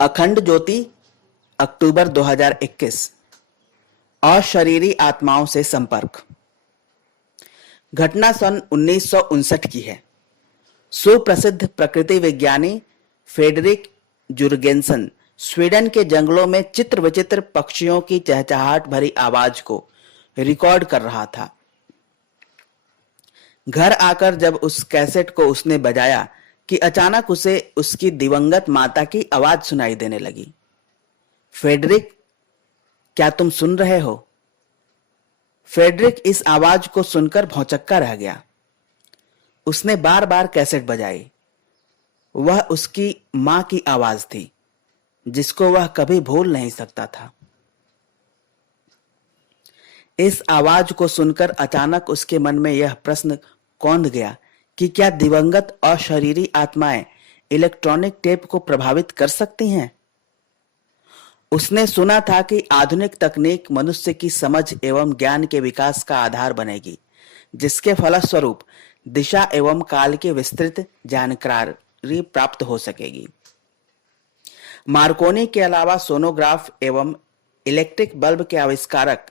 अखंड ज्योति अक्टूबर 2021। अशरीरी आत्माओं से संपर्क। घटना सन 1959 की है। सुप्रसिद्ध प्रकृति विज्ञानी फ्रेडरिक जुर्गेंसन स्वीडन के जंगलों में चित्र विचित्र पक्षियों की चहचहाहट भरी आवाज को रिकॉर्ड कर रहा था। घर आकर जब उस कैसेट को उसने बजाया कि अचानक उसे उसकी दिवंगत माता की आवाज सुनाई देने लगी। फ्रेडरिक, क्या तुम सुन रहे हो? फ्रेडरिक इस आवाज को सुनकर भौंचक्का रह गया। उसने बार बार कैसेट बजाई। वह उसकी मां की आवाज थी, जिसको वह कभी भूल नहीं सकता था। इस आवाज को सुनकर अचानक उसके मन में यह प्रश्न कौंध गया कि क्या दिवंगत अशरीरी आत्माएं इलेक्ट्रॉनिक टेप को प्रभावित कर सकती हैं? उसने सुना था कि आधुनिक तकनीक मनुष्य की समझ एवं ज्ञान के विकास का आधार बनेगी, जिसके फलस्वरूप दिशा एवं काल की विस्तृत जानकारी प्राप्त हो सकेगी। मार्कोनी के अलावा सोनोग्राफ एवं इलेक्ट्रिक बल्ब के आविष्कारक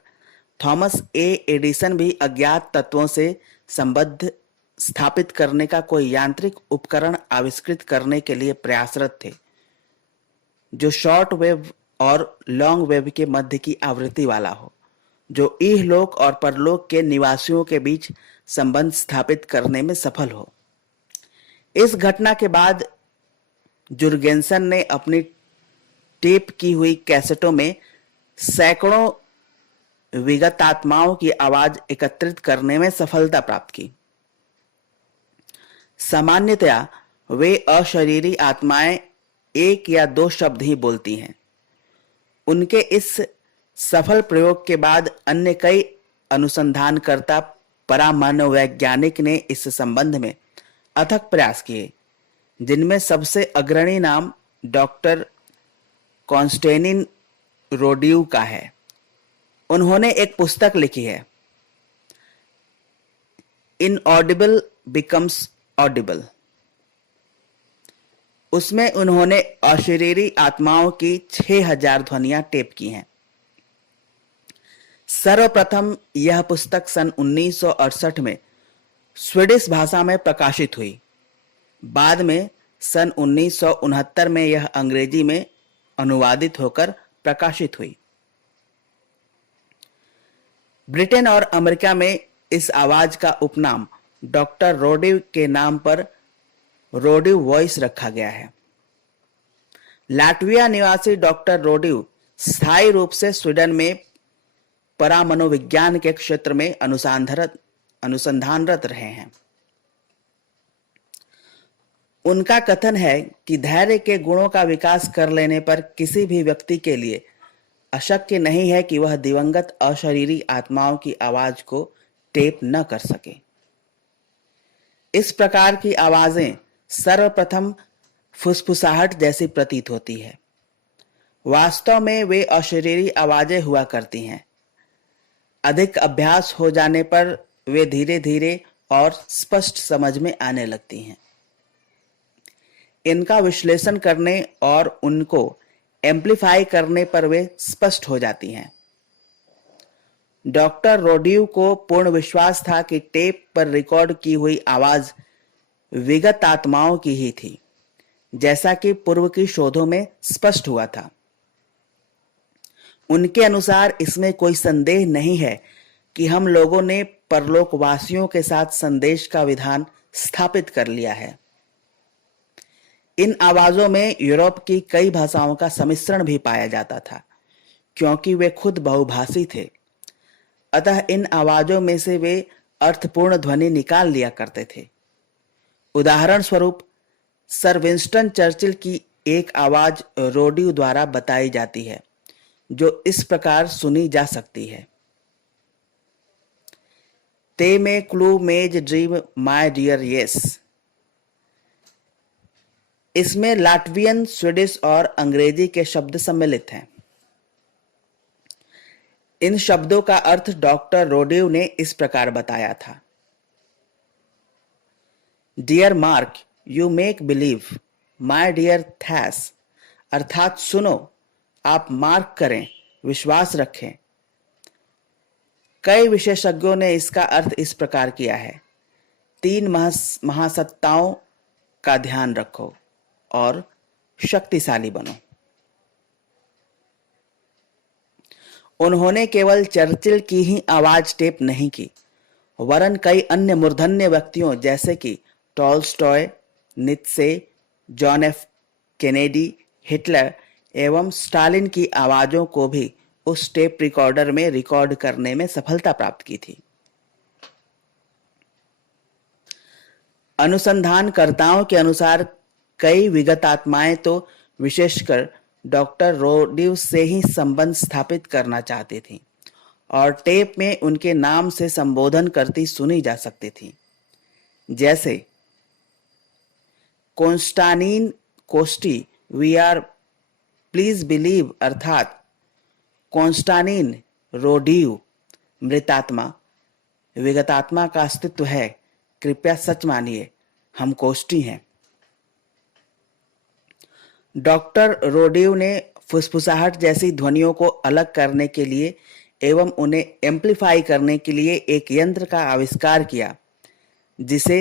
थॉमस ए एडिसन भी अज्ञात तत्वों से संबंध स्थापित करने का कोई यांत्रिक उपकरण आविष्कृत करने के लिए प्रयासरत थे, जो शॉर्ट वेव और लॉन्ग वेव के मध्य की आवृत्ति वाला हो, जो इहलोक और परलोक के निवासियों के बीच संबंध स्थापित करने में सफल हो। इस घटना के बाद जुर्गेंसन ने अपनी टेप की हुई कैसेटों में सैकड़ों विगतात्माओं की आवाज एकत्रित करने में सफलता प्राप्त की। सामान्यतया वे अशरीरी आत्माएं एक या दो शब्द ही बोलती हैं। उनके इस सफल प्रयोग के बाद अन्य कई अनुसंधानकर्ता परामनोवैज्ञानिक ने इस संबंध में अथक प्रयास किए, जिनमें सबसे अग्रणी नाम डॉक्टर कॉन्स्टेनिन रोड्यू का है। उन्होंने एक पुस्तक लिखी है, इनऑडिबल बिकम्स ऑडिबल। उसमें उन्होंने अशरीरी आत्माओं की 6000 ध्वनियां टेप की हैं। सर्वप्रथम यह पुस्तक सन 1968 में स्वीडिश भाषा में प्रकाशित हुई। बाद में सन 1969 में यह अंग्रेजी में अनुवादित होकर प्रकाशित हुई। ब्रिटेन और अमेरिका में इस आवाज का उपनाम डॉक्टर रोड्यू के नाम पर रोड्यू वॉइस रखा गया है। लाटविया निवासी डॉक्टर रोड्यू स्थायी रूप से स्वीडन में परामनोविज्ञान के क्षेत्र में अनुसंधानरत रहे हैं। उनका कथन है कि धैर्य के गुणों का विकास कर लेने पर किसी भी व्यक्ति के लिए अशक्य नहीं है कि वह दिवंगत अशरीरी आत्माओं की आवाज को टेप न कर सके। इस प्रकार की आवाजें सर्वप्रथम फुसफुसाहट जैसी प्रतीत होती है। वास्तव में वे अशरीरी आवाजें हुआ करती हैं। अधिक अभ्यास हो जाने पर वे धीरे धीरे और स्पष्ट समझ में आने लगती हैं। इनका विश्लेषण करने और उनको एम्प्लीफाई करने पर वे स्पष्ट हो जाती हैं। डॉक्टर रोड्यू को पूर्ण विश्वास था कि टेप पर रिकॉर्ड की हुई आवाज विगत आत्माओं की ही थी, जैसा कि पूर्व की शोधों में स्पष्ट हुआ था। उनके अनुसार इसमें कोई संदेह नहीं है कि हम लोगों ने परलोकवासियों के साथ संदेश का विधान स्थापित कर लिया है। इन आवाजों में यूरोप की कई भाषाओं का सम्मिश्रण भी पाया जाता था, क्योंकि वे खुद बहुभाषी थे। अतः इन आवाजों में से वे अर्थपूर्ण ध्वनि निकाल लिया करते थे। उदाहरण स्वरूप सर विंस्टन चर्चिल की एक आवाज रोड्यू द्वारा बताई जाती है, जो इस प्रकार सुनी जा सकती है। ते मे क्लू मेज ड्रीम माय डियर येस। इसमें लाटवियन, स्वीडिश और अंग्रेजी के शब्द सम्मिलित हैं। इन शब्दों का अर्थ डॉक्टर रोड्यू ने इस प्रकार बताया था। Dear Mark, you make believe, my dear थैस, अर्थात सुनो, आप मार्क करें, विश्वास रखें। कई विशेषज्ञों ने इसका अर्थ इस प्रकार किया है, 3 महासत्ताओं का ध्यान रखो और शक्तिशाली बनो। उन्होंने केवल चर्चिल की ही आवाज टेप नहीं की, वरन कई अन्य मूर्धन्य व्यक्तियों जैसे कि Tolstoy, Nietzsche, John F Kennedy, Hitler एवं स्टालिन की आवाजों को भी उस टेप रिकॉर्डर में रिकॉर्ड करने में सफलता प्राप्त की थी। अनुसंधानकर्ताओं के अनुसार कई विगतात्माएं तो विशेषकर डॉक्टर रोडिव से ही संबंध स्थापित करना चाहती थीं और टेप में उनके नाम से संबोधन करती सुनी जा सकती थी, जैसे कॉन्स्टांटिन कोस्टी, वी आर प्लीज बिलीव, अर्थात कॉन्स्टांटिन रोडिव मृतात्मा, विगतात्मा का अस्तित्व है, कृपया सच मानिए, हम कोष्टी हैं। डॉक्टर रोडिव ने फुसफुसाहट जैसी ध्वनियों को अलग करने के लिए एवं उन्हें एम्पलीफाई करने के लिए एक यंत्र का आविष्कार किया जिसे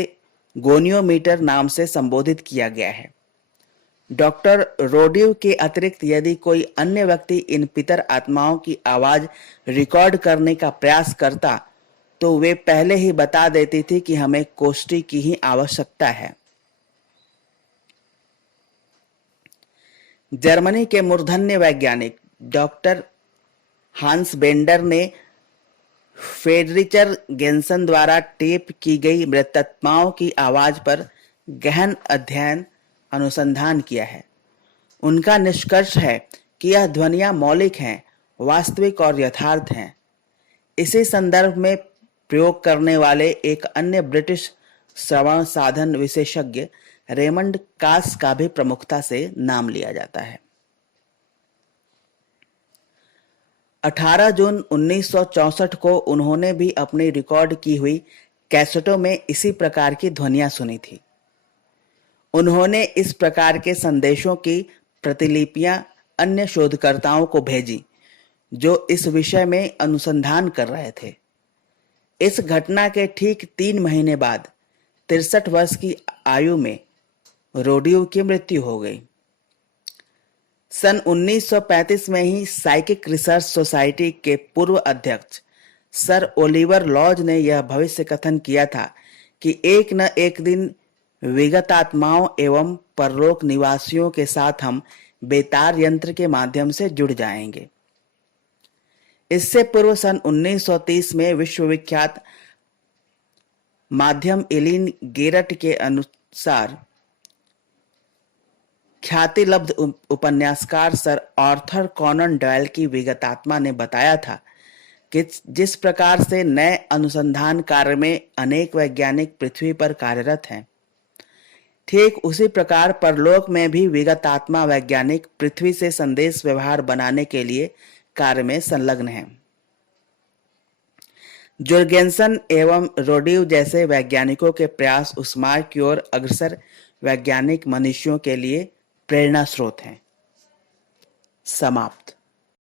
गोनियोमीटर नाम से संबोधित किया गया है। डॉक्टर रोडिव के अतिरिक्त यदि कोई अन्य व्यक्ति इन पितर आत्माओं की आवाज रिकॉर्ड करने का प्रयास करता तो वे पहले ही बता देती थी कि हमें कोष्टी की ही आवश्यकता है। जर्मनी के मूर्धन्य वैज्ञानिक डॉक्टर हांस बेंडर ने फ्रेडरिचर गेंसन द्वारा टेप की गई मृतात्माओं की आवाज पर गहन अध्ययन अनुसंधान किया है। उनका निष्कर्ष है कि यह ध्वनियां मौलिक हैं, वास्तविक और यथार्थ हैं। इसी संदर्भ में प्रयोग करने वाले एक अन्य ब्रिटिश श्रवण साधन विशेषज्ञ रेमंड कास का भी प्रमुखता से नाम लिया जाता है। 18 जून 1964 को उन्होंने भी अपनी रिकॉर्ड की हुई कैसेटों में इसी प्रकार की ध्वनियां सुनी थी। उन्होंने इस प्रकार के संदेशों की प्रतिलिपियां अन्य शोधकर्ताओं को भेजी जो इस विषय में अनुसंधान कर रहे थे। इस घटना के ठीक 3 महीने बाद 63 वर्ष की आयु में रोडिव की मृत्यु हो गई। सन 1935 में ही साइकिक रिसर्च सोसाइटी के पूर्व अध्यक्ष सर ओलिवर लॉज ने यह भविष्य कथन किया था कि एक न एक दिन विगत आत्माओं एवं परलोक निवासियों के साथ हम बेतार यंत्र के माध्यम से जुड़ जाएंगे। इससे पूर्व सन 1930 में विश्वविख्यात माध्यम एलिन गेरट के अनुसार ख्यातिलब्ध उपन्यासकार सर आर्थर कॉनन डॉयल की विगतात्मा ने बताया था कि जिस प्रकार से नए अनुसंधान कार्य में अनेक वैज्ञानिक पृथ्वी पर कार्यरत हैं, ठीक उसी प्रकार परलोक में भी विगतात्मा वैज्ञानिक पृथ्वी से संदेश व्यवहार बनाने के लिए कार्य में संलग्न हैं। जुर्गेंसन एवं रोडिव जैसे वैज्ञानिकों के प्रयास उस मार्ग की ओर अग्रसर वैज्ञानिक मनुष्यों के लिए प्रेरणा स्रोत हैं। समाप्त।